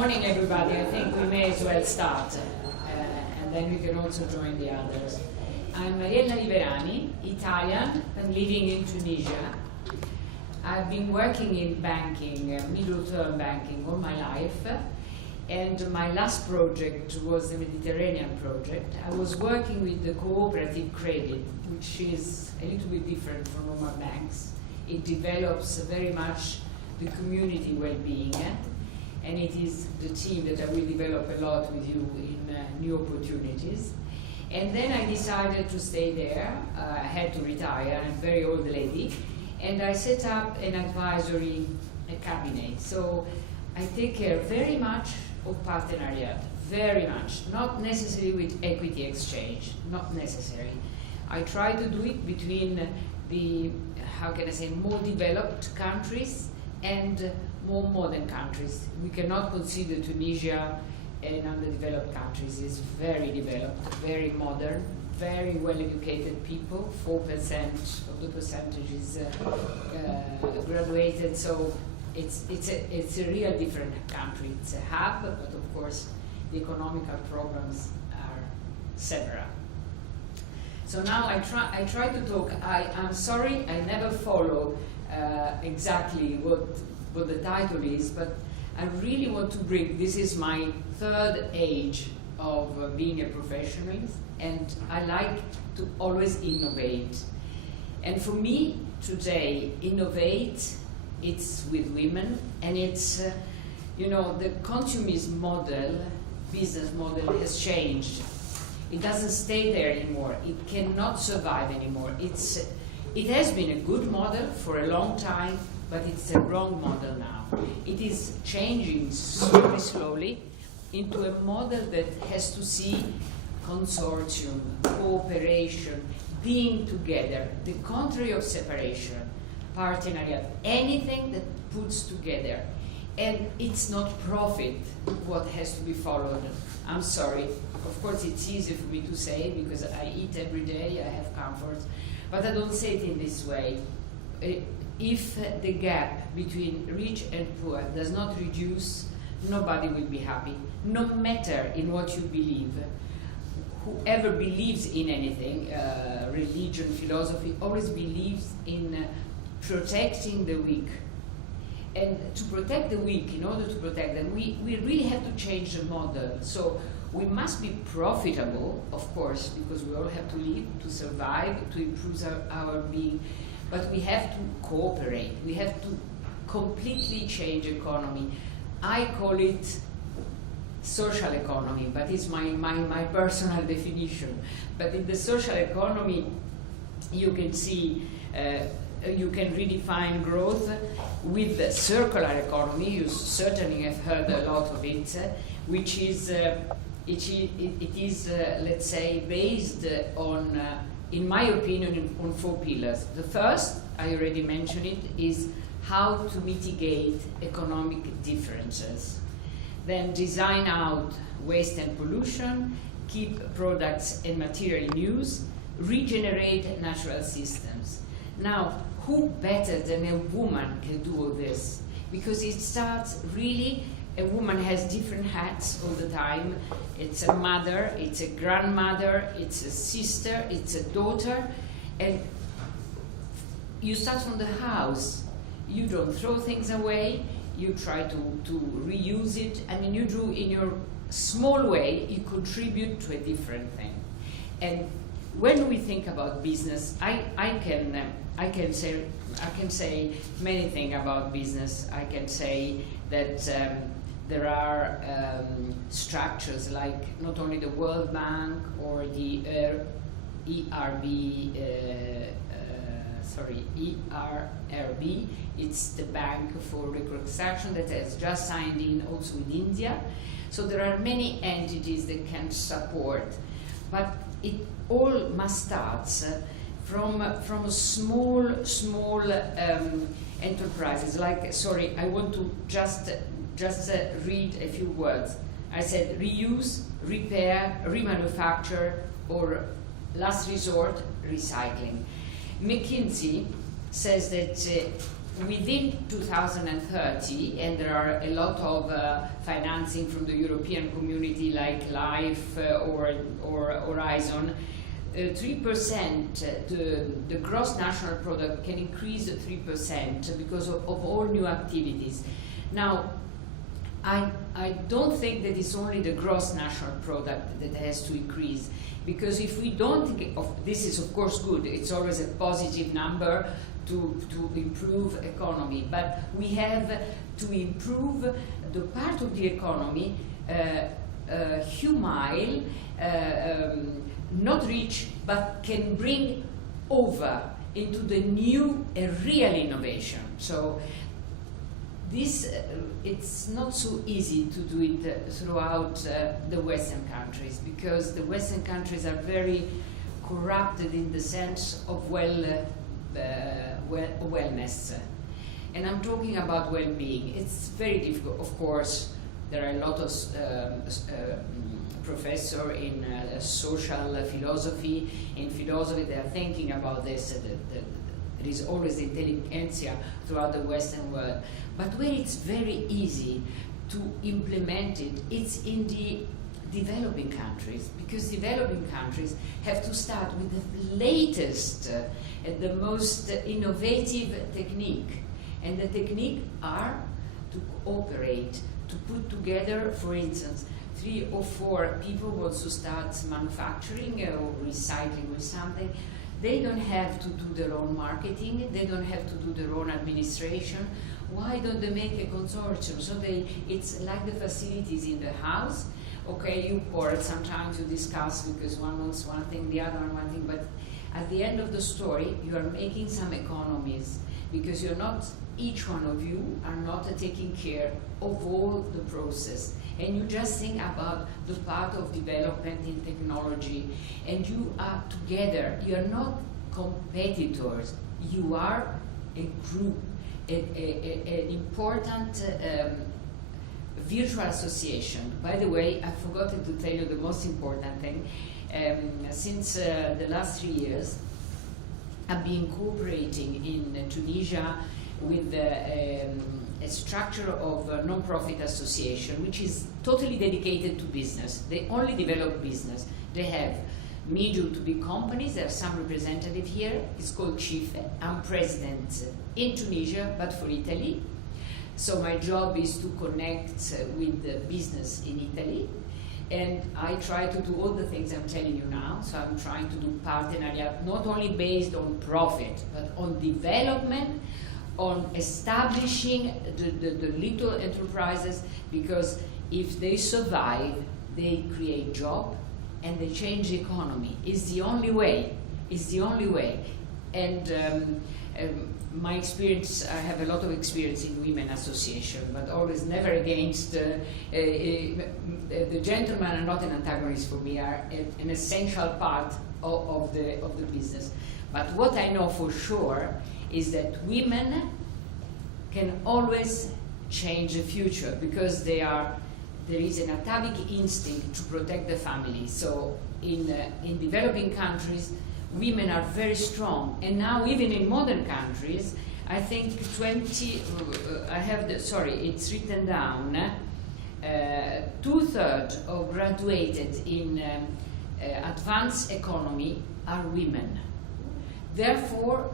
Morning, everybody. I think we may as well start, and then we can also join the others. I'm Mariella Liverani, Italian, and living in Tunisia. I've been working in banking, middle-term banking, all my life, and my last project was the Mediterranean project. I was working with the cooperative credit, which is a little bit different from normal banks. It develops very much the community well-being, and it is the team that I will develop a lot with you in new opportunities. And then I decided to stay there. I had to retire. I'm a very old lady. And I set up an advisory cabinet. So I take care very much of partenariat, very much. Not necessarily with equity exchange, not necessary. I try to do it between the, how can I say, more developed countries and more modern countries. We cannot consider Tunisia an underdeveloped country. It's very developed, very modern, very well-educated people. 4% of the percentage is graduated, so it's a real different country. It's a hub, but of course the economical problems are several. So now I try to talk. I'm sorry, I never follow exactly what the title is, but I really want to bring, this is my third age of being a professional, and I like to always innovate. And for me, today, innovate, it's with women, and it's, you know, the consumerist model, business model has changed. It doesn't stay there anymore. It cannot survive anymore. It has been a good model for a long time, but it's a wrong model now. It is changing very slowly into a model that has to see consortium, cooperation, being together, the contrary of separation, partenariat, anything that puts together. And it's not profit what has to be followed. I'm sorry. Of course, it's easy for me to say because I eat every day, I have comforts, but I don't say it in this way. If the gap between rich and poor does not reduce, nobody will be happy, no matter in what you believe. Whoever believes in anything, religion, philosophy, always believes in protecting the weak. And to protect the weak, in order to protect them, we really have to change the model. So we must be profitable, of course, because we all have to live, to survive, to improve our being. But we have to cooperate. We have to completely change economy. I call it social economy, but it's my personal definition. But in the social economy, you can see, you can redefine growth with the circular economy. You certainly have heard a lot of it, which is, it is let's say, based on, in my opinion, on 4 pillars. The first, I already mentioned it, is how to mitigate economic differences. Then design out waste and pollution, keep products and material in use, regenerate natural systems. Now, who better than a woman can do all this? Because it starts really, a woman has different hats all the time. It's a mother, it's a grandmother, it's a sister, it's a daughter, and you start from the house. You don't throw things away, you try to reuse it. I mean, you do in your small way, you contribute to a different thing. And when we think about business, I can say many things about business. I can say that there are structures like not only the World Bank or the ERB, it's the Bank for Reconstruction that has just signed in also with India. So there are many entities that can support, but it all must start from a small enterprises. Like, sorry, I want to just read a few words. I said reuse, repair, remanufacture, or last resort, recycling. McKinsey says that within 2030, and there are a lot of financing from the European community like LIFE or Horizon, 3%, the gross national product can increase 3% because of all new activities. Now, I don't think that it's only the gross national product that has to increase, because if we don't think of this, is of course good, it's always a positive number to improve economy, but we have to improve the part of the economy humile, not rich, but can bring over into the new real innovation. So this, it's not so easy to do it throughout the Western countries, because the Western countries are very corrupted in the sense of wellness. And I'm talking about well-being. It's very difficult. Of course, there are a lot of professors in social philosophy. In philosophy, they are thinking about this. There is always intelligentsia throughout the Western world. But where it's very easy to implement it, it's in the developing countries, because developing countries have to start with the latest, the most innovative technique. And the technique are to cooperate, to put together, for instance, 3 or 4 people wants to start manufacturing or recycling or something. They don't have to do their own marketing, they don't have to do their own administration. Why don't they make a consortium? So it's like the facilities in the house. Okay, you quarrel, sometimes you discuss because one wants one thing, the other one thing, but at the end of the story, you are making some economies, because you're not, each one of you are not taking care of all the process. And you just think about the part of development in technology, and you are together. You are not competitors. You are a group, an important virtual association. By the way, I forgot to tell you the most important thing. Since the last 3 years, I've been cooperating in Tunisia with a structure of a non-profit association, which is totally dedicated to business. They only develop business. They have medium to big companies. There are some representatives here. It's called CIFE. I'm president in Tunisia, but for Italy. So my job is to connect with the business in Italy. And I try to do all the things I'm telling you now. So I'm trying to do partenariat, not only based on profit, but on development, on establishing the little enterprises, because if they survive, they create jobs and they change the economy. It's the only way. It's the only way. And my experience, I have a lot of experience in women association, but always never against the gentlemen are not an antagonist for me, are an essential part of the business. But what I know for sure is that women can always change the future, because there is an atavic instinct to protect the family. So in developing countries, women are very strong. And now even in modern countries, I think it's written down, 2/3 of graduated in advanced economy are women. Therefore,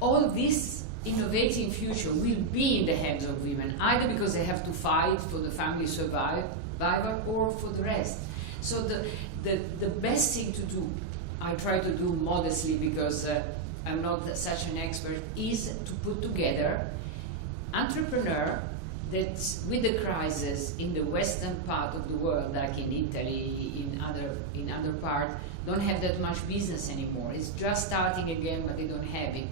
all this innovating future will be in the hands of women, either because they have to fight for the family survival or for the rest. So the best thing to do, I try to do modestly because I'm not such an expert, is to put together entrepreneurs that with the crisis in the western part of the world, like in Italy, in other parts, don't have that much business anymore. It's just starting again, but they don't have it.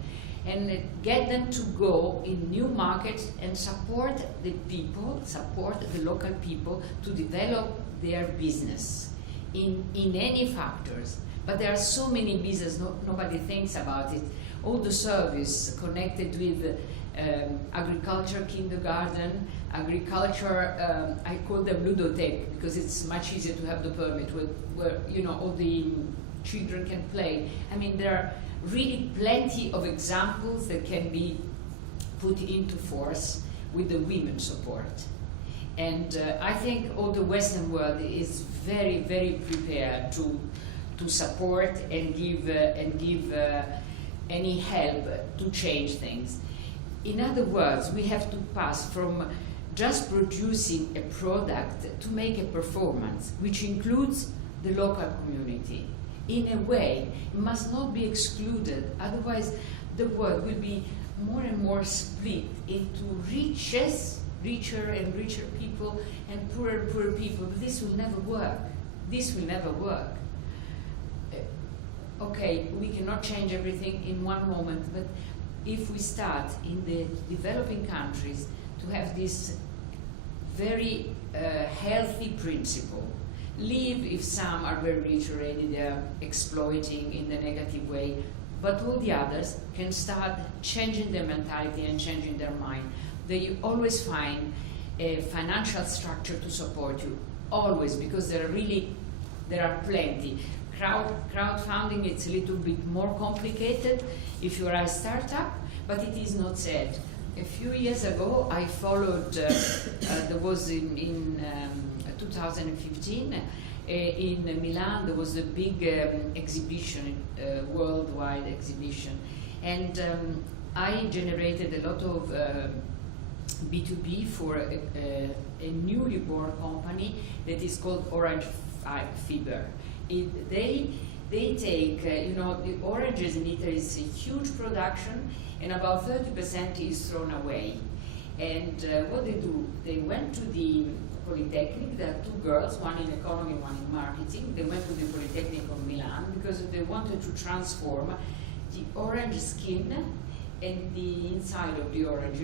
And get them to go in new markets and support the people, support the local people to develop their business in any factors. But there are so many businesses, nobody thinks about it. All the service connected with agriculture kindergarten, agriculture, I call them ludothèque because it's much easier to have the permit where all the children can play. I mean, there are really plenty of examples that can be put into force with the women's support. And I think all the Western world is very, very prepared to support and give any help to change things. In other words, we have to pass from just producing a product to make a performance, which includes the local community. In a way, it must not be excluded, otherwise the world will be more and more split into richer and richer people, and poorer and poorer people. But this will never work. This will never work. Okay, we cannot change everything in one moment, but if we start in the developing countries to have this very healthy principle, leave if some are very rich already, they are exploiting in the negative way, but all the others can start changing their mentality and changing their mind. They always find a financial structure to support you, always, because there are plenty. Crowdfunding, it's a little bit more complicated if you are a startup, but it is not sad. A few years ago, I followed, there was in 2015, in Milan, there was a big exhibition, worldwide exhibition, and I generated a lot of B2B for a newly born company that is called Orange Fiber. They take, the oranges in Italy is a huge production, and about 30% is thrown away. And what they do, they went to the Polytechnic. There are two girls, one in economy, one in marketing. They went to the Polytechnic of Milan because they wanted to transform the orange skin and the inside of the orange.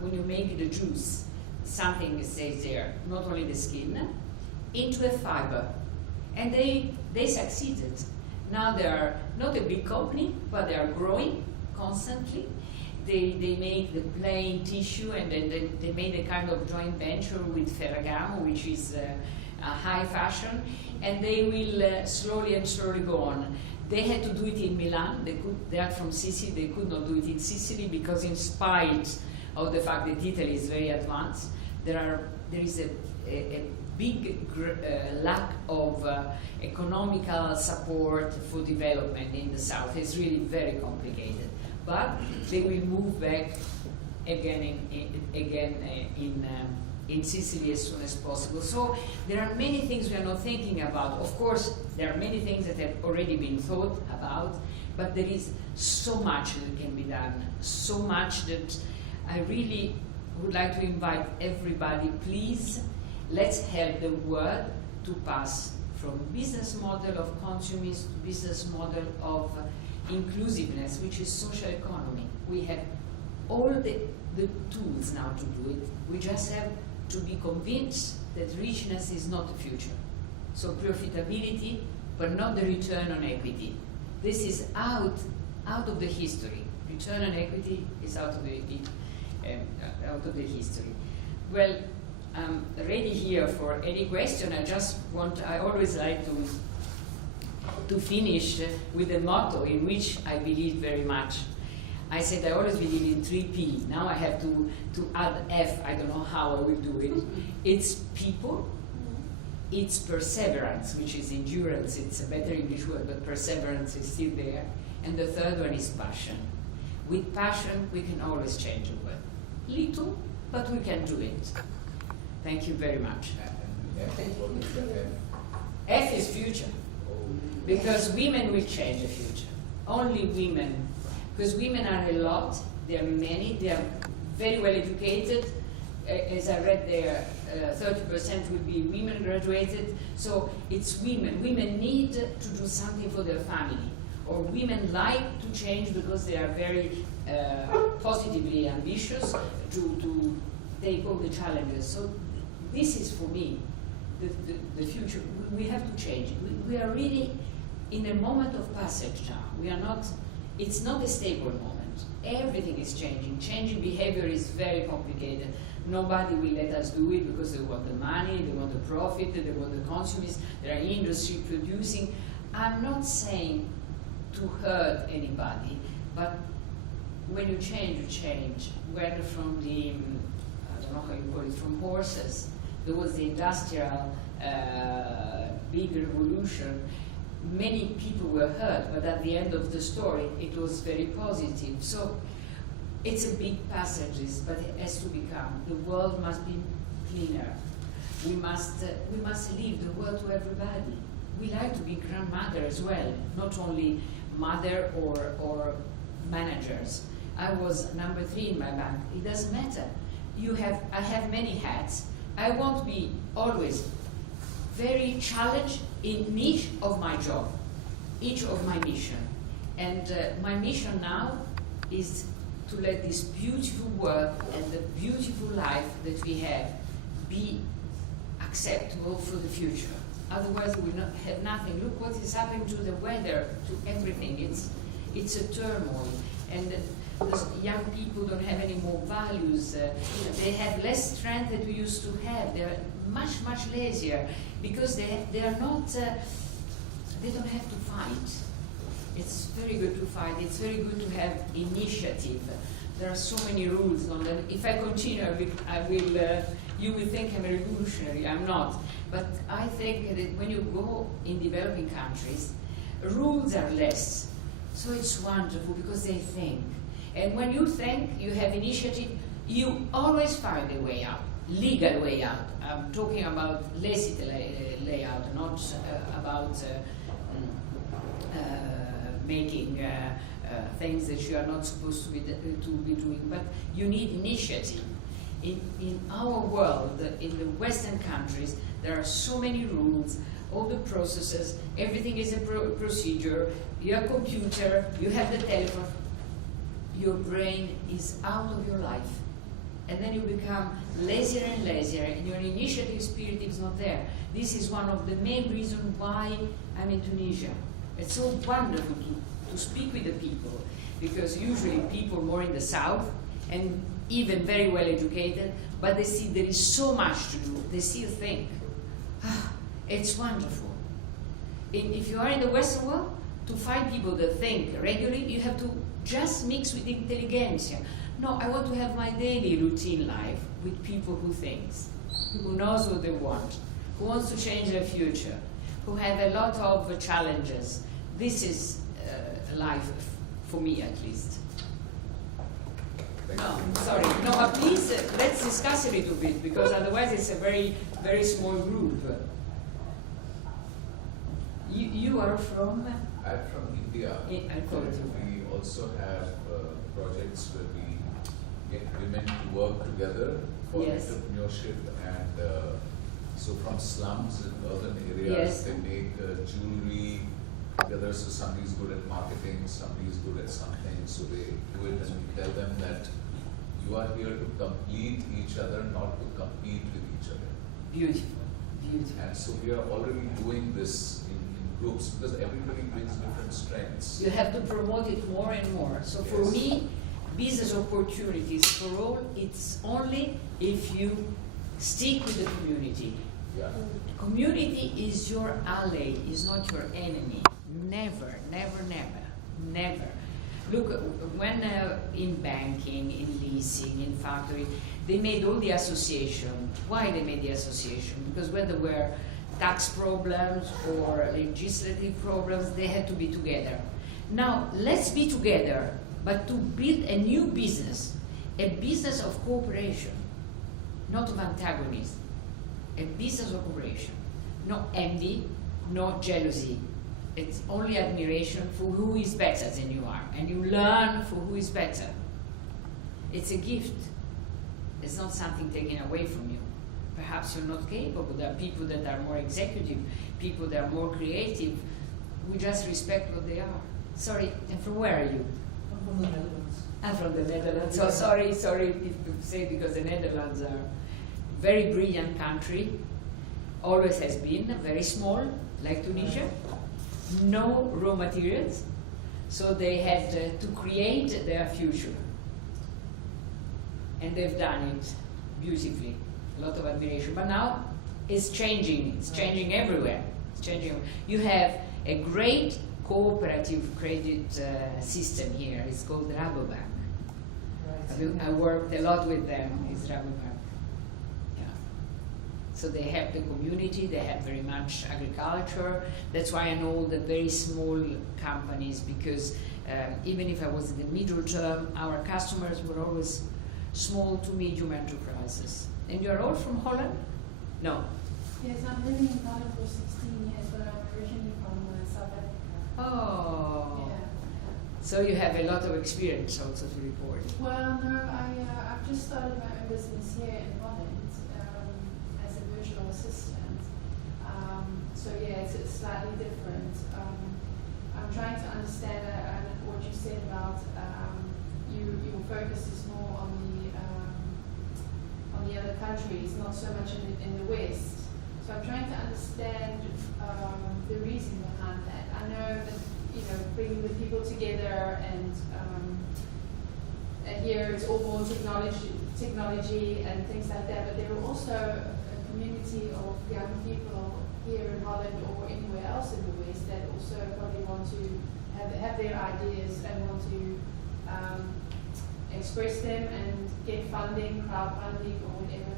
When you make the juice, something stays there, not only the skin, into a fiber. And they succeeded. Now they are not a big company, but they are growing constantly. They make the plain tissue, and then they made a kind of joint venture with Ferragamo, which is a high fashion, and they will slowly and slowly go on. They had to do it in Milan. They are from Sicily. They could not do it in Sicily because, in spite of the fact that Italy is very advanced, there is a big lack of economical support for development in the south. It's really very complicated. But they will move back again in Sicily as soon as possible. So there are many things we are not thinking about. Of course, there are many things that have already been thought about, but there is so much that can be done, so much that I really would like to invite everybody, please, let's help the world to pass from business model of consumerism to business model of inclusiveness, which is social economy. We have all the tools now to do it. We just have to be convinced that richness is not the future. So profitability, but not the return on equity. This is out of the history. Return on equity is out of the history. Well, I'm ready here for any question. I always like to finish with a motto in which I believe very much. I said I always believe in 3P. Now I have to add F. I don't know how I will do it. It's people, it's perseverance, which is endurance. It's a better English word, but perseverance is still there. And the third one is passion. With passion, we can always change the world. Little, but we can do it. Thank you very much. F is future. Because women will change the future. Only women. Because women are a lot, they are many, they are very well educated. As I read there, 30% will be women graduated. So it's women. Women need to do something for their family. Or women like to change because they are very positively ambitious to take all the challenges. So this is, for me, the future. We have to change it. We are really in a moment of passage now. We are not, it's not a stable moment. Everything is changing. Changing behavior is very complicated. Nobody will let us do it because they want the money, they want the profit, they want the consumers, there are industry producing. I'm not saying to hurt anybody, but when you change. Whether from the, I don't know how you call it, from horses, there was the industrial big revolution. Many people were hurt, but at the end of the story, it was very positive. So it's a big passage, but it has to become. The world must be cleaner. We must leave the world to everybody. We like to be grandmother as well, not only mother or managers. I was number 3 in my bank. It doesn't matter. I have many hats. I want to be always very challenged in each of my job, each of my mission. And my mission now is to let this beautiful work and the beautiful life that we have be acceptable for the future. Otherwise, we will have nothing. Look what is happening to the weather, to everything. It's a turmoil. And those young people don't have any more values. They have less strength than we used to have. They're much, much lazier because they are not, they don't have to fight. It's very good to fight. It's very good to have initiative. There are so many rules on that. If I continue, you will think I'm a revolutionary. I'm not. But I think that when you go in developing countries, rules are less. So it's wonderful because they think. And when you think, you have initiative, you always find a way out, legal way out. I'm talking about licit layout, not about making things that you are not supposed to be doing, but you need initiative. In our world, in the Western countries, there are so many rules, all the processes, everything is a procedure. You have a computer, you have the telephone. Your brain is out of your life. And then you become lazier and lazier, and your initiative spirit is not there. This is one of the main reasons why I'm in Tunisia. It's so wonderful to speak with the people, because usually people more in the south, and even very well educated, but they see there is so much to do. They still think, it's wonderful. If you are in the Western world, to find people that think regularly, you have to just mix with intelligentsia. No, I want to have my daily routine life with people who thinks, who knows what they want, who wants to change their future, who have a lot of challenges. This is life, for me at least. No, sorry. No, but please, let's discuss a little bit, because otherwise it's a very, very small group. You are from? I'm from India. We also have projects where we get women to work together for entrepreneurship, and so from slums in urban areas, they make jewelry together. So somebody's good at marketing, somebody's good at something, so they do it, and we tell them that you are here to complete each other, not to compete with each other. Beautiful, beautiful. And so we are already doing this in groups, because everybody brings different strengths. You have to promote it more and more. So for me, business opportunities for all, it's only if you stick with the community. Yeah. Community is your ally, is not your enemy. Never, never, never, never. Look, when in banking, in leasing, in factory, they made all the association. Why they made the association? Because when there were tax problems or legislative problems, they had to be together. Now, let's be together, but to build a new business, a business of cooperation, not of antagonism, a business of cooperation. No envy, no jealousy. It's only admiration for who is better than you are, and you learn for who is better. It's a gift. It's not something taken away from you. Perhaps you're not capable. There are people that are more executive, people that are more creative. We just respect what they are. Sorry, and from where are you? I'm from the Netherlands. I'm from the Netherlands. So sorry to say, because the Netherlands are a very brilliant country. Always has been, very small, like Tunisia. No raw materials, so they had to create their future. And they've done it beautifully. A lot of admiration. But now it's changing. It's changing everywhere. It's changing. You have a great cooperative credit system here. It's called Rabobank. I worked a lot with them. It's Rabobank. Yeah. So they have the community. They have very much agriculture. That's why I know the very small companies, because even if I was in the middle term, our customers were always small to medium enterprises. And you are all from Holland? No. Yes, I'm living in Holland for 16 years, but I'm originally from South Africa. Oh. Yeah. So you have a lot of experience also to report. Well, no, I've just started my own business here in Holland as a virtual assistant. So yeah, it's slightly different. I'm trying to understand what you said about your focus is more on the other countries, not so much in the West. So I'm trying to understand the reason behind that. I know that bringing the people together and here it's all more technology and things like that. But there are also a community of young people here in Holland or anywhere else in the West that also probably want to have their ideas and want to express them and get funding, crowdfunding or whatever.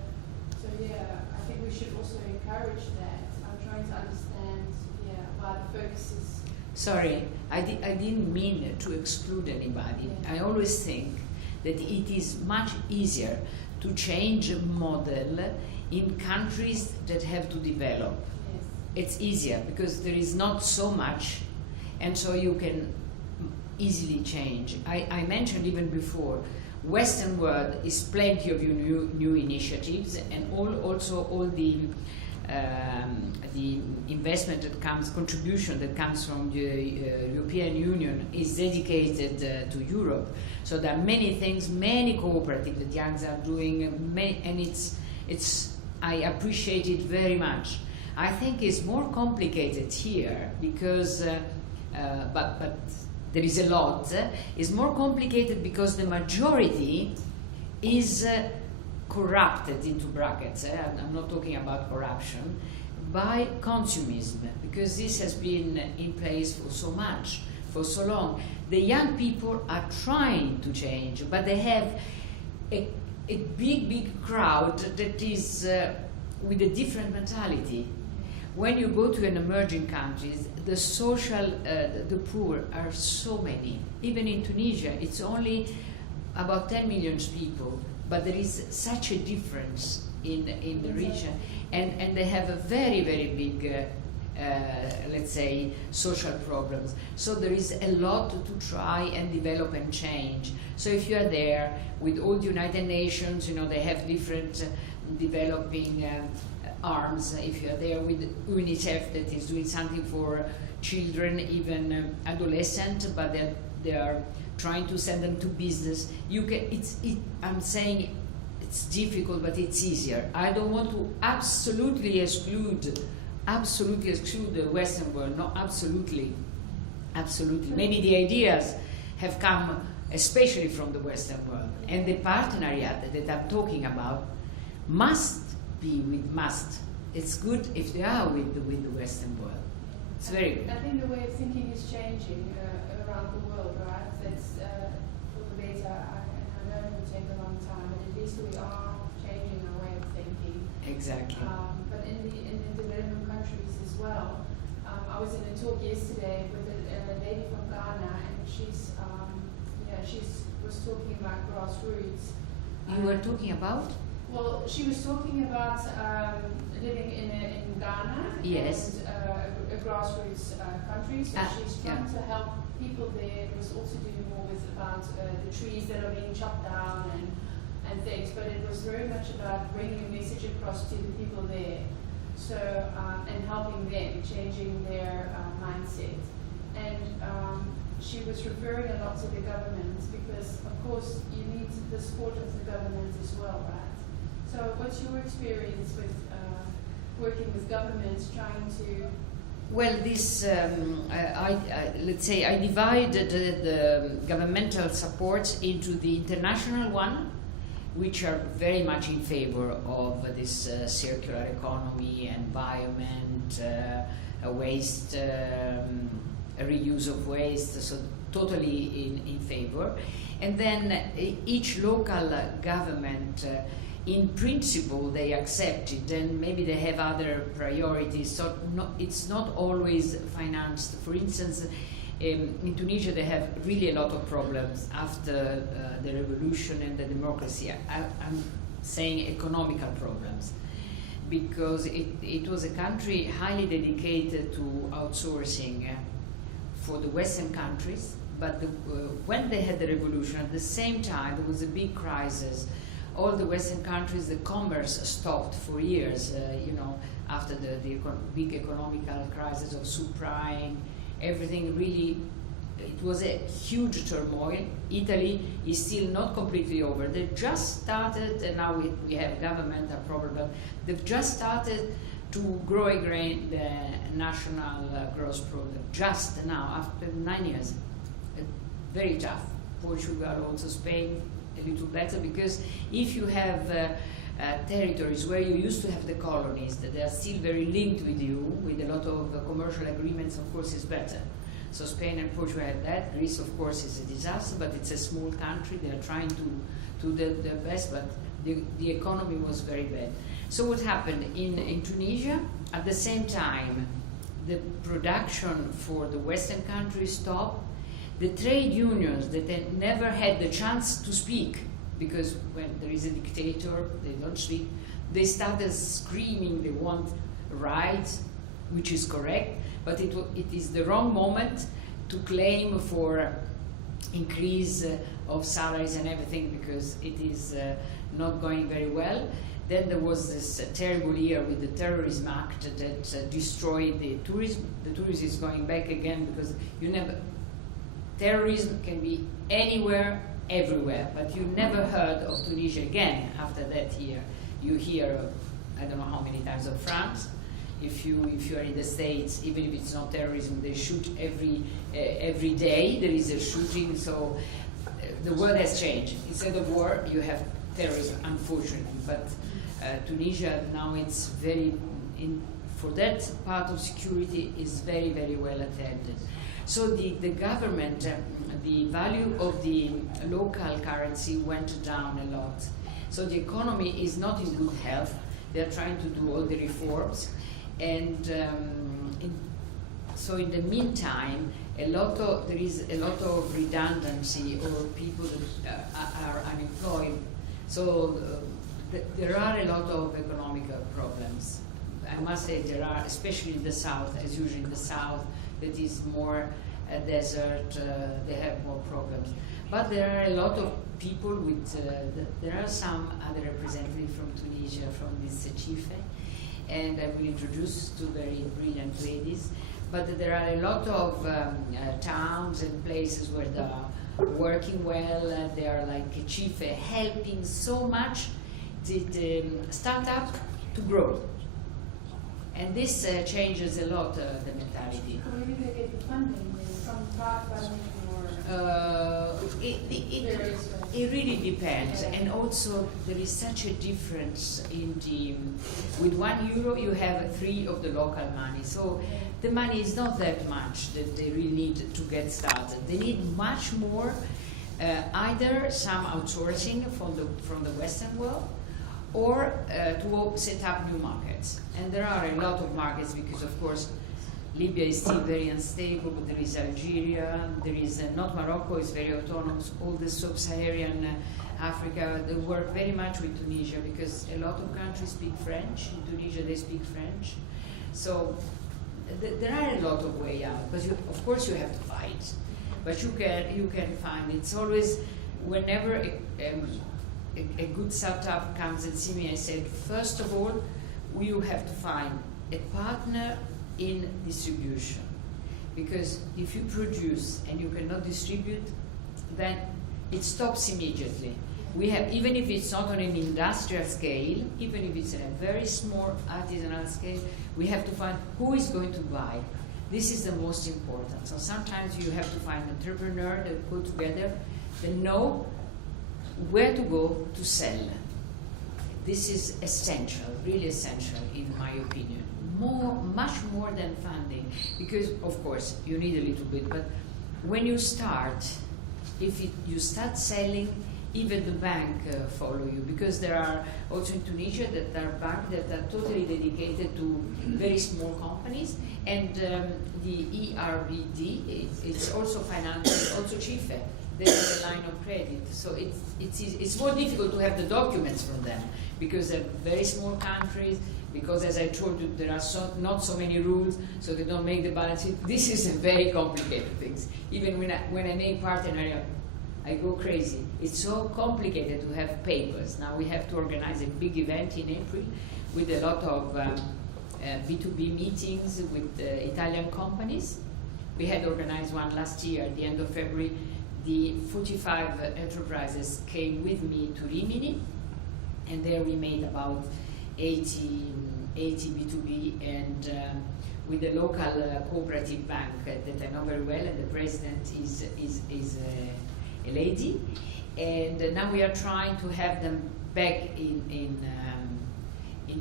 So yeah, I think we should also encourage that. I'm trying to understand why the focus is. Sorry, I didn't mean to exclude anybody. Yeah. I always think that it is much easier to change a model in countries that have to develop. Yes. It's easier because there is not so much, and so you can easily change. I mentioned even before, Western world is plenty of new initiatives, and also all the investment that comes, contribution that comes from the European Union is dedicated to Europe. So there are many things, many cooperatives that youngs are doing, and it's I appreciate it very much. I think it's more complicated here because, but there is a lot. It's more complicated because the majority is corrupted, into brackets, I'm not talking about corruption, by consumerism, because this has been in place for so much, for so long. The young people are trying to change, but they have a big crowd that is with a different mentality. When you go to an emerging countries, the social, the poor are so many. Even in Tunisia, it's only about 10 million people, but there is such a difference in the region, and they have a very big, let's say, social problems. So there is a lot to try and develop and change. So if you are there with all the United Nations, they have different developing arms. If you are there with UNICEF that is doing something for children, even adolescent, but they are trying to send them to business. I'm saying it's difficult, but it's easier. I don't want to absolutely exclude the Western world. No, absolutely. Maybe the ideas have come especially from the Western world, and the partenariat that I'm talking about must be it's good if they are with the Western world. It's very good. I think the way of thinking is changing around the world, right? That's for the better. I know it will take a long time, but at least we are changing our way of thinking. Exactly. But in the developing countries as well. I was in a talk yesterday with a lady from Ghana, and she was talking about grassroots. You were talking about? Well, she was talking about living in Ghana. Yes. And a grassroots country, so she's trying to help people there. It was also doing more about the trees that are being chopped down and things, but it was very much about bringing a message across to the people there, so and helping them, changing their mindset. And she was referring a lot to the government, because of course you need the support of the government as well, right? So what's your experience with working with governments, trying to... Well, this, let's say, I divided the governmental supports into the international one, which are very much in favor of this circular economy, environment, waste reuse of waste, so totally in favor. And then each local government, in principle, they accept it, and maybe they have other priorities, so it's not always financed. For instance, in Tunisia, they have really a lot of problems after the revolution and the democracy. I'm saying economical problems, because it was a country highly dedicated to outsourcing for the Western countries, but when they had the revolution, at the same time, there was a big crisis. All the Western countries, the commerce stopped for years, after the big economical crisis of subprime, everything really, it was a huge turmoil. Italy is still not completely over. They just started, and now we have governmental problem, but they've just started to grow again the national gross product, just now, after 9 years. Very tough. Portugal, also Spain, a little better, because if you have territories where you used to have the colonies, that they are still very linked with you, with a lot of commercial agreements, of course, is better. So Spain and Portugal have that. Greece, of course, is a disaster, but it's a small country. They are trying to do their best, but the economy was very bad. So what happened in Tunisia? At the same time, the production for the Western countries stopped. The trade unions that had never had the chance to speak, because when there is a dictator, they don't speak, they started screaming they want rights, which is correct, but it is the wrong moment to claim for increase of salaries and everything, because it is not going very well. Then there was this terrible year with the Terrorism Act that destroyed the tourism. The tourism is going back again, because terrorism can be anywhere, everywhere, but you never heard of Tunisia again after that year. You hear, I don't know how many times, of France. If you are in the States, even if it's not terrorism, they shoot every day. There is a shooting, so the world has changed. Instead of war, you have terrorism, unfortunately. But Tunisia now, it's for that part of security is very, very well attended. So the government, the value of the local currency went down a lot. So the economy is not in good health. They're trying to do all the reforms. And so in the meantime, there is a lot of redundancy, or people that are unemployed. So there are a lot of economic problems. I must say there are, especially in the south, as usually in the south, that is more a desert, they have more problems. But there are a lot of people with, there are some other representatives from Tunisia, from this Chife, and I will introduce two very brilliant ladies. But there are a lot of towns and places where they are working well, and they are like Chife, helping so much the startup to grow. And this changes a lot the mentality. Where do they get the funding? From crowdfunding It really depends, and also there is such a difference in with €1 you have 3 of the local money, so the money is not that much that they really need to get started. They need much more, either some outsourcing from the Western world, or to set up new markets. And there are a lot of markets, because of course Libya is still very unstable, but there is Algeria, there is not Morocco, is very autonomous, all the sub-Saharan Africa, they work very much with Tunisia, because a lot of countries speak French. In Tunisia they speak French. So there are a lot of ways out, because of course you have to fight, but you can find, it's always, whenever a good startup comes and see me, I said, first of all, you have to find a partner in distribution, because if you produce and you cannot distribute, then it stops immediately. We have, even if it's not on an industrial scale, even if it's on a very small artisanal scale, we have to find who is going to buy. This is the most important. So sometimes you have to find an entrepreneur that go together, they know where to go to sell. This is essential, really essential, in my opinion. much more than funding, because of course you need a little bit, but when you start, if you start selling, even the bank follow you, because there are also in Tunisia that are banks that are totally dedicated to very small companies, and the ERBD, it's also financed, it's also cheaper. There is a line of credit, so it's more difficult to have the documents from them, because they're very small countries, because as I told you, there are not so many rules, so they don't make the balance sheet. This is a very complicated thing. Even when I make partner, I go crazy. It's so complicated to have papers. Now we have to organize a big event in April with a lot of B2B meetings with Italian companies. We had organized one last year at the end of February. The 45 enterprises came with me to Rimini, and there we made about 80 B2B, and with the local cooperative bank that I know very well, and the president is a lady, and now we are trying to have them back in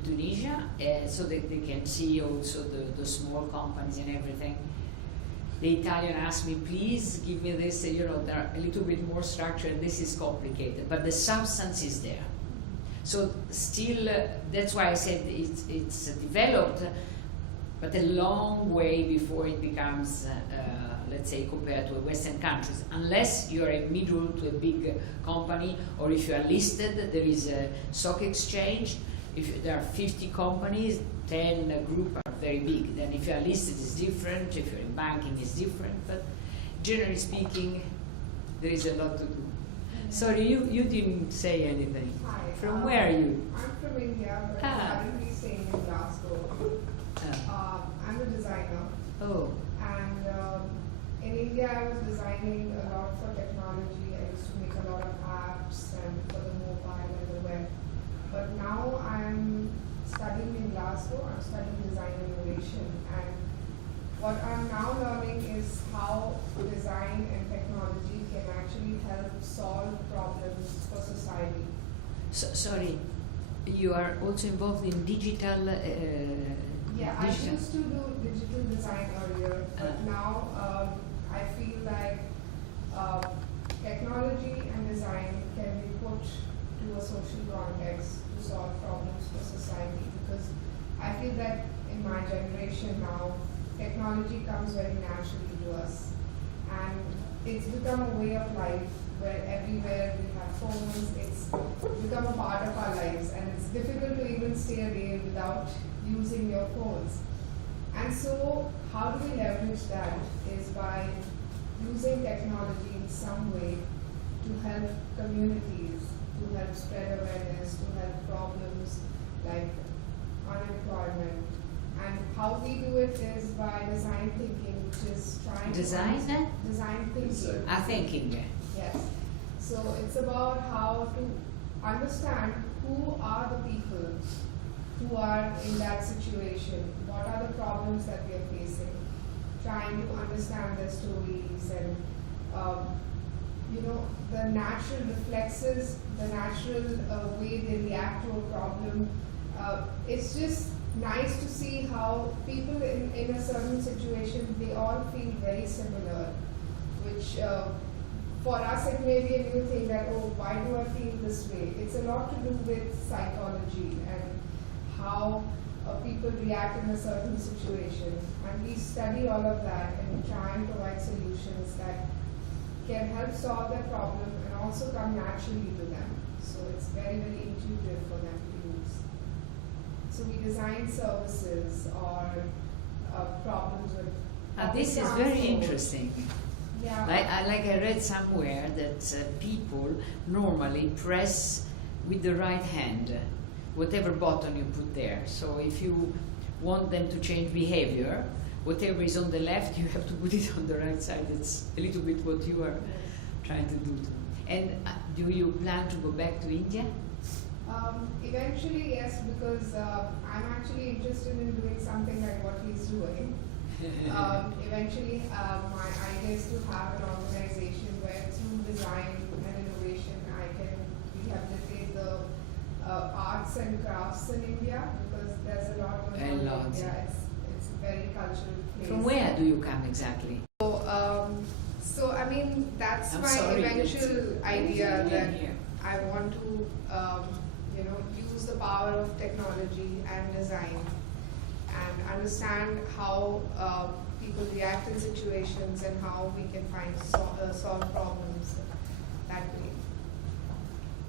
Tunisia, so that they can see also the small companies and everything. The Italian asked me, please give me this, they're a little bit more structured, this is complicated, but the substance is there. So still, that's why I said it's developed, but a long way before it becomes, let's say, compared to Western countries. Unless you're a middle to a big company, or if you are listed, there is a stock exchange. If there are 50 companies, 10 group are very big. Then if you are listed, it's different. If you're in banking, it's different. But generally speaking, there is a lot to do. Sorry, you didn't say anything. Hi. From where are you? I'm from India, but I'm currently staying in Glasgow. I'm a designer. Oh. And in India, I was designing a lot for technology. I used to make a lot of apps and for the mobile and the web. But now I'm studying in Glasgow. I'm studying design innovation. And what I'm now learning is how design and technology can actually help solve problems for society. Sorry, you are also involved in digital. Yeah, I used to do digital design earlier, but now I feel like technology and design can be put to a social context to solve problems for society, because I feel that in my generation now, technology comes very naturally to us, and it's become a way of life where everywhere we have phones. It's become a part of our lives, and it's difficult to even stay a day without using your phones. And so how do we leverage that is by using technology in some way to help communities, to help spread awareness, to help problems like unemployment. And how we do it is by design thinking, which is trying design thinking. Thinking. Yes. So it's about how to understand who are the people who are in that situation, what are the problems that we are facing, trying to understand their stories and the natural reflexes, the natural way they react to a problem. It's just nice to see how people in a certain situation, they all feel very similar, which for us it may be a new thing that, oh, why do I feel this way? It's a lot to do with psychology and how people react in a certain situation. And we study all of that and try and provide solutions that can help solve their problem and also come naturally to them. So it's very, very intuitive for them to use. So we design services or problems with this is very interesting. Yeah. Like I read somewhere that people normally press with the right hand whatever button you put there. So if you want them to change behavior, whatever is on the left, you have to put it on the right side. It's a little bit what you are trying to do. And do you plan to go back to India? Eventually, yes, because I'm actually interested in doing something like what he's doing. Eventually, my idea is to have an organization where through design and innovation, I can rehabilitate the arts and crafts in India, because there's a lot going on in India. It's a very cultural place. From where do you come exactly? So I mean, that's I'm my sorry, eventual idea that here. I want to, use the power of technology and design and understand how people react in situations and how we can solve problems that way.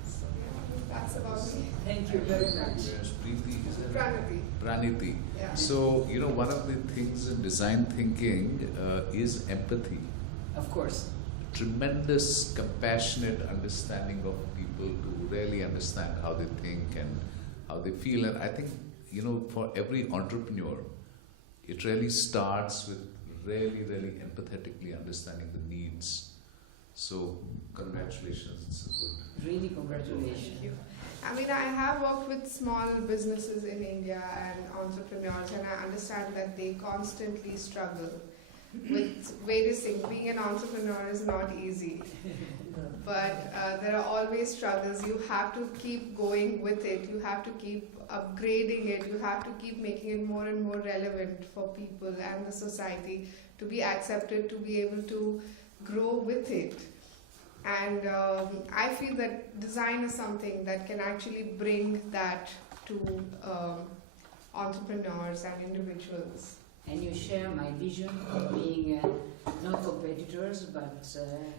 So yeah, that's about me. Thank you very much. There's Preeti, is it? Pranati. Praniti. Yeah. So, one of the things in design thinking is empathy. Of course. Tremendous compassionate understanding of people to really understand how they think and how they feel. And I think, for every entrepreneur, it really starts with really, really empathetically understanding the needs. So, congratulations. It's a good. Really, congratulations. Thank you. I mean, I have worked with small businesses in India and entrepreneurs, and I understand that they constantly struggle with various things. Being an entrepreneur is not easy, but there are always struggles. You have to keep going with it. You have to keep upgrading it. You have to keep making it more and more relevant for people and the society to be accepted, to be able to grow with it. And I feel that design is something that can actually bring that to entrepreneurs and individuals. And you share my vision of being not competitors, but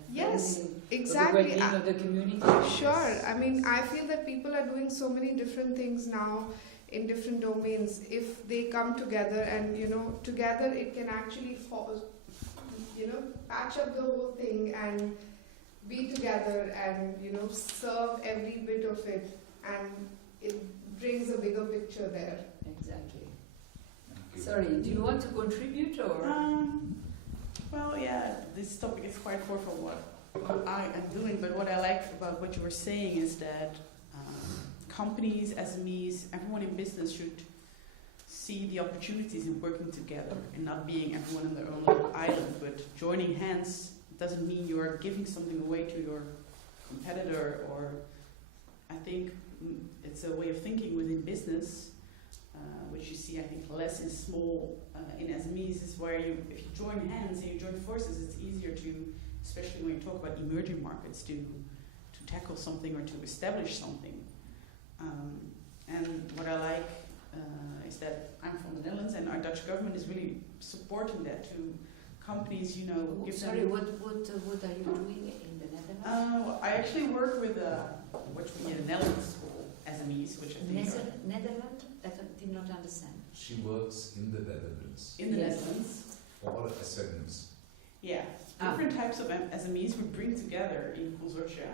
Yes, for exactly. the well-being of the community. Sure. I mean, I feel that people are doing so many different things now in different domains. If they come together and, together it can actually patch up the whole thing and be together and, serve every bit of it, and it brings a bigger picture there. Exactly. Sorry, do you want to contribute or? Well, yeah, this topic is quite far from what I am doing, but what I like about what you were saying is that companies, SMEs, everyone in business should see the opportunities in working together and not being everyone on their own little island, but joining hands doesn't mean you are giving something away to your competitor, or I think it's a way of thinking within business, which you see, I think, less in small, in SMEs, is where if you join hands and you join forces, it's easier to, especially when you talk about emerging markets, to tackle something or to establish something. And what I like is that I'm from the Netherlands, and our Dutch government is really supporting that to companies, give Sorry, them. what are you doing in the Netherlands? I actually work with which we in the Netherlands call SMEs, which I think are Netherlands? I did not understand. She works in the Netherlands. in the Yes. Netherlands. For SMEs. Yeah, different types of SMEs we bring together in consortia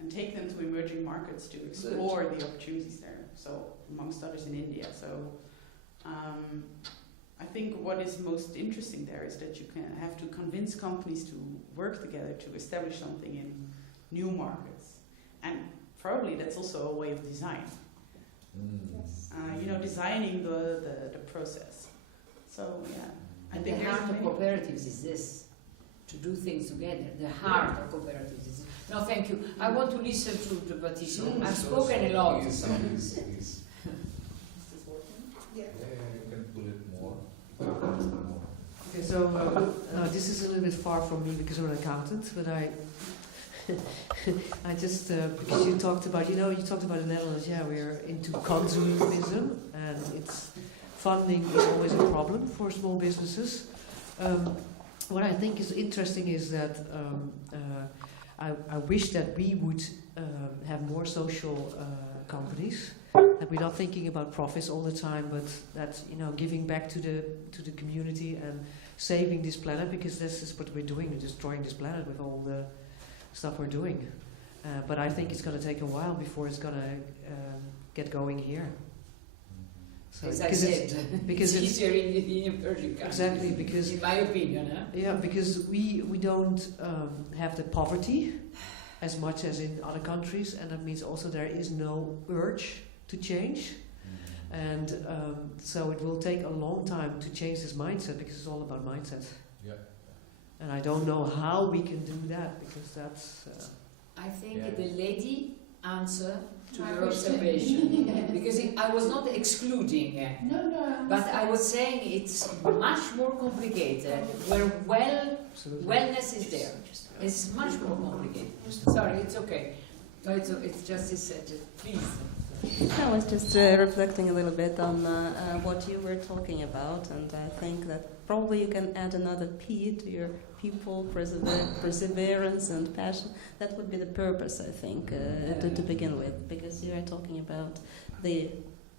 and take them to emerging markets to explore the opportunities there. So, amongst others in India. So, I think what is most interesting there is that you have to convince companies to work together to establish something in new markets. And probably that's also a way of design. Yes. Designing the process. So, yeah. I And think the there's heart of many- cooperatives is this, to do things together. The heart of cooperatives is this. No, thank you. I want to listen to Patricia. I've spoken a lot. Please. Is this working? Yeah. You can pull it more. Okay, so this is a little bit far from me because I'm an accountant, but I just because you talked about the Netherlands. Yeah, we're into consumerism, and it's funding is always a problem for small businesses. What I think is interesting is that I wish that we would have more social companies. That we're not thinking about profits all the time, but that giving back to the community and saving this planet, because this is what we're doing. We're destroying this planet with all the stuff we're doing. But I think it's going to take a while before it's going to get going here. So As I said, because it's easier in the emerging countries. Exactly, because in my opinion, huh? Yeah, because we don't have the poverty as much as in other countries, and that means also there is no urge to change, and so it will take a long time to change this mindset, because it's all about mindset. Yeah. And I don't know how we can do that, because that's. I think Yeah. the lady answer to My your question. observation because I was not excluding, No, but I was saying it's much more complicated. Where wellness is there, it's much more complicated. Sorry, it's okay. It's just this. Please. I was just reflecting a little bit on what you were talking about, and I think that probably you can add another P to your people, perseverance and passion. That would be the purpose, I think, to begin with, because you are talking about the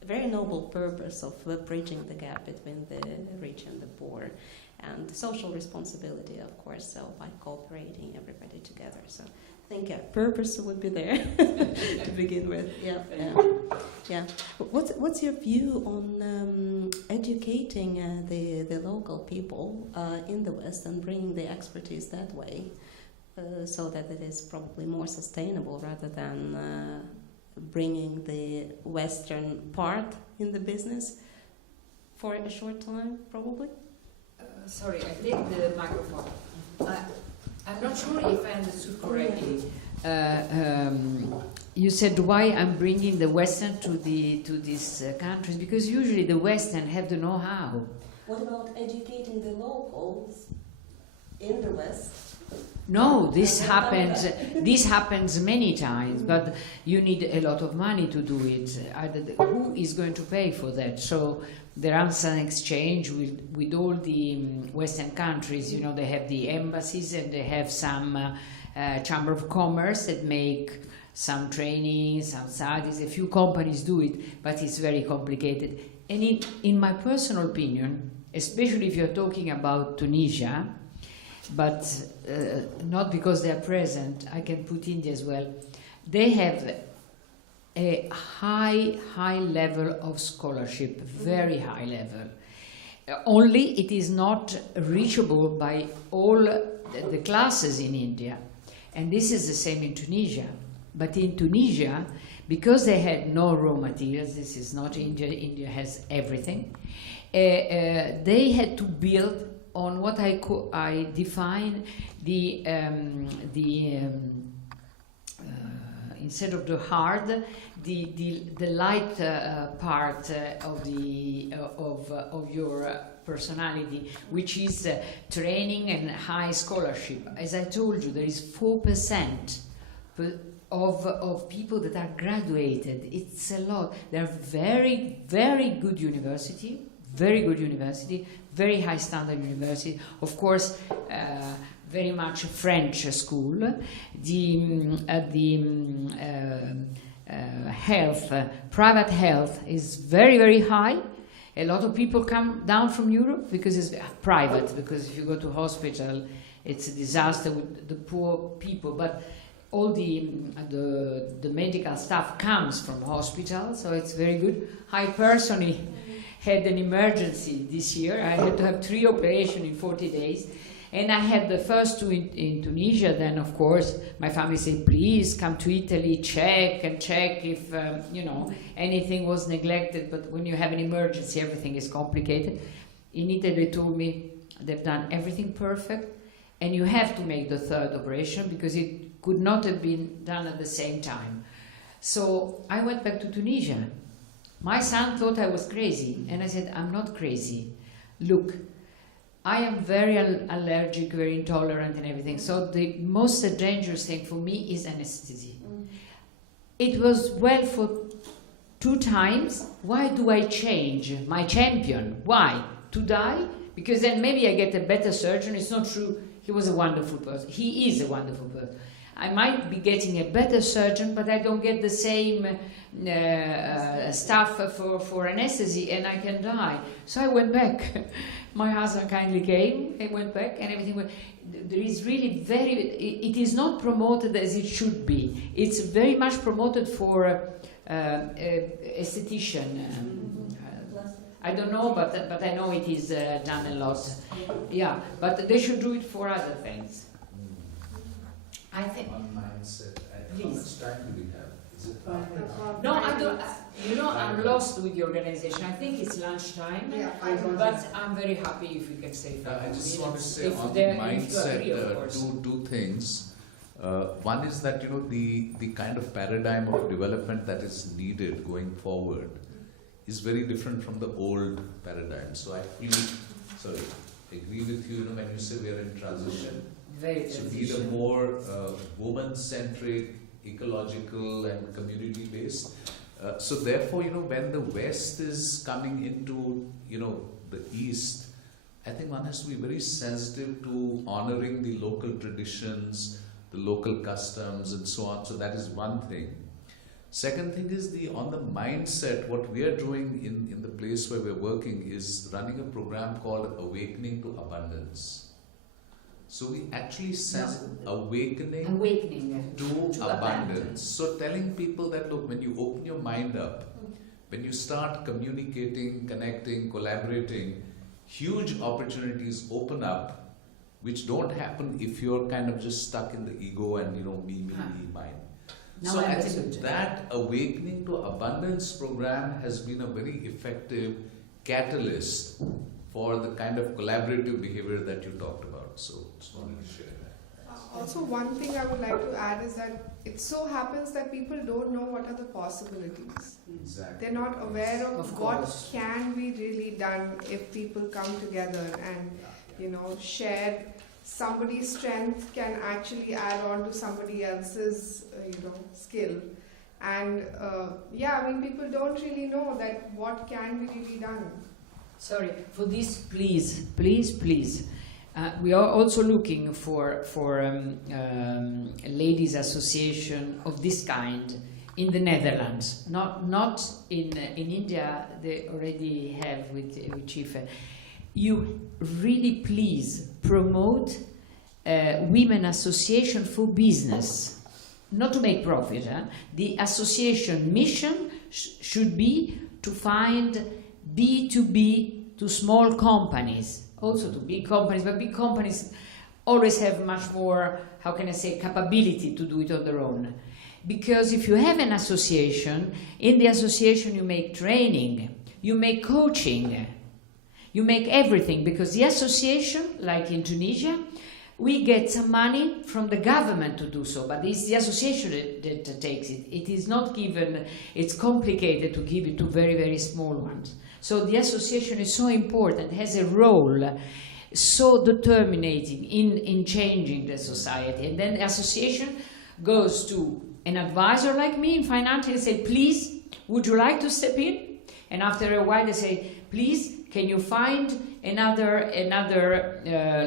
very noble purpose of bridging the gap between the rich and the poor, and social responsibility, of course, so by cooperating everybody together. So I think purpose would be there to begin with. Yeah. What's your view on educating the local people in the West and bringing the expertise that way, so that it is probably more sustainable rather than bringing the Western part in the business for a short time, probably? Sorry, I take the microphone. I'm not sure if I understood correctly. You said why I'm bringing the Western to these countries, because usually the Western have the know-how. What about educating the locals in the West? No, this happens many times, but you need a lot of money to do it. Who is going to pay for that? So there are some exchange with all the Western countries. You know, they have the embassies and they have some chamber of commerce that make some training, some studies. A few companies do it, but it's very complicated. And in my personal opinion, especially if you're talking about Tunisia, but not because they're present, I can put India as well. They have a high level of scholarship, very high level. Only it is not reachable by all the classes in India. And this is the same in Tunisia. But in Tunisia, because they had no raw materials, this is not India, India has everything, they had to build on what I define instead of the hard, the light part of your personality, which is training and high scholarship. As I told you, there is 4% of people that are graduated. It's a lot. They're very, very good university, very high standard university. Of course, very much French school. Health, private health is very, very high. A lot of people come down from Europe because it's private, because if you go to hospital, it's a disaster with the poor people. But all the medical staff comes from hospital, so it's very good. I personally had an emergency this year. I had to have 3 operations in 40 days. And I had the first 2 in Tunisia. Then, of course, my family said, please come to Italy, check if, anything was neglected. But when you have an emergency, everything is complicated. In Italy, they told me they've done everything perfect. And you have to make the 3rd operation because it could not have been done at the same time. So I went back to Tunisia. My son thought I was crazy. And I said, I'm not crazy. Look, I am very allergic, very intolerant and everything. So the most dangerous thing for me is anesthesia. It was well for 2 times. Why do I change my champion? Why? To die? Because then maybe I get a better surgeon. It's not true. He was a wonderful person. He is a wonderful person. I might be getting a better surgeon, but I don't get the same stuff for anesthesia, and I can die. So I went back. My husband kindly came and went back, and everything went. There is really it is not promoted as it should be. It's very much promoted for esthetician. I don't know, but I know it is done a lot. Yeah, but they should do it for other things. I think. On mindset. Please. How much time do we have? Is it No, I don't. I'm lost with the organization. I think it's lunchtime, Yeah, but I'm very happy if we can stay. I just want to say if on there- the if you agree, of mindset, course. two things. One is that, the kind of paradigm of development that is needed going forward is very different from the old paradigm. So I agree with you, when you say we are in transition. Very So transition. need a more woman-centric, ecological and community-based. So therefore, when the West is coming into, the East, I think one has to be very sensitive to honoring the local traditions, the local customs and so on. So that is one thing. Second thing is on the mindset, what we are doing in the place where we're working is running a program called Awakening to Abundance. So we actually sense awakening to abundance. So telling people that, look, when you open your mind up, when you start communicating, connecting, collaborating, huge opportunities open up, which don't happen if you're kind of just stuck in the ego and, me, mine. Now So I I understood. think that Awakening to Abundance program has been a very effective catalyst for the kind of collaborative behavior that you talked about. So just wanted to share that. Also, one thing I would like to add is that it so happens that people don't know what are the possibilities. Exactly. They're not aware of what course. can be really done if people come together and, share. Somebody's strength can actually add on to somebody else's, skill. And people don't really know that what can be really done. Sorry, for this, please. We are also looking for a ladies' association of this kind in the Netherlands. Not in India. They already have with Chief. You really please promote women association for business, not to make profit. The association mission should be to find B2B to small companies, also to big companies, but big companies always have much more, capability to do it on their own. Because if you have an association, in the association you make training, you make coaching, you make everything, because the association, like in Tunisia, we get some money from the government to do so, but it's the association that takes it. It is not given, it's complicated to give it to very, very small ones. So the association is so important, has a role so determinating in changing the society. And then the association goes to an advisor like me in finance and say, please, would you like to step in? And after a while they say, please, can you find another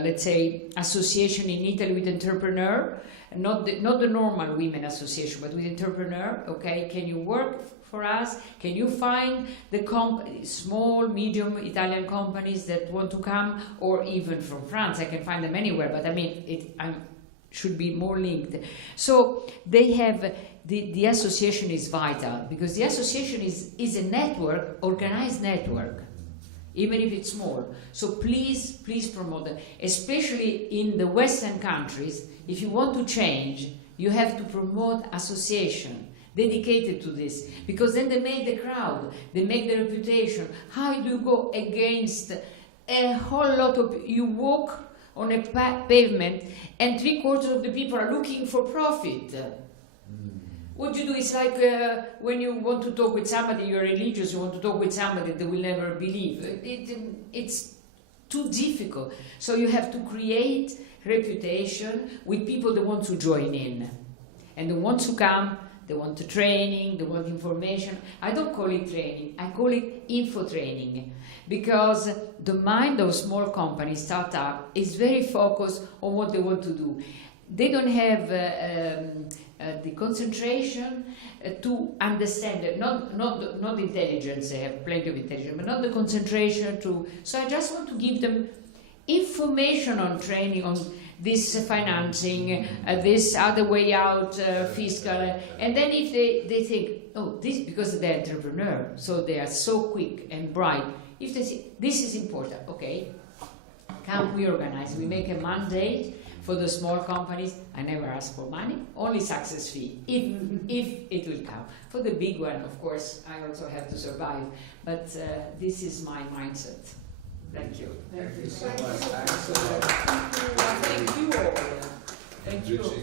let's say, association in Italy with entrepreneur? Not the normal women association, but with entrepreneur, okay? Can you work for us? Can you find the small, medium Italian companies that want to come, or even from France? I can find them anywhere, but I should be more linked. So they have, the association is vital, because the association is a network, organized network, even if it's small. So please promote it, especially in the Western countries. If you want to change, you have to promote association dedicated to this, because then they make the crowd, they make the reputation. How do you go against a whole lot of, you walk on a pavement and 3/4 of the people are looking for profit. What you do is like when you want to talk with somebody, you're religious, you want to talk with somebody that will never believe. It's too difficult. So you have to create reputation with people that want to join in. And they want to come, they want the training, they want information. I don't call it training, I call it info training. Because the mind of small companies, startup, is very focused on what they want to do. They don't have the concentration to understand it, not intelligence. They have plenty of intelligence, but not the concentration to. So I just want to give them information on training, on this financing, this other way out, fiscal, and then if they think, oh, this, because they're entrepreneur, so they are so quick and bright. If they say this is important, okay, come, we organize, we make a mandate. For the small companies, I never ask for money, only success fee, if it will come. For the big one, of course, I also have to survive. But this is my mindset. Thank you. Thank you so much. Thanks a lot. Thank you all. Thank you.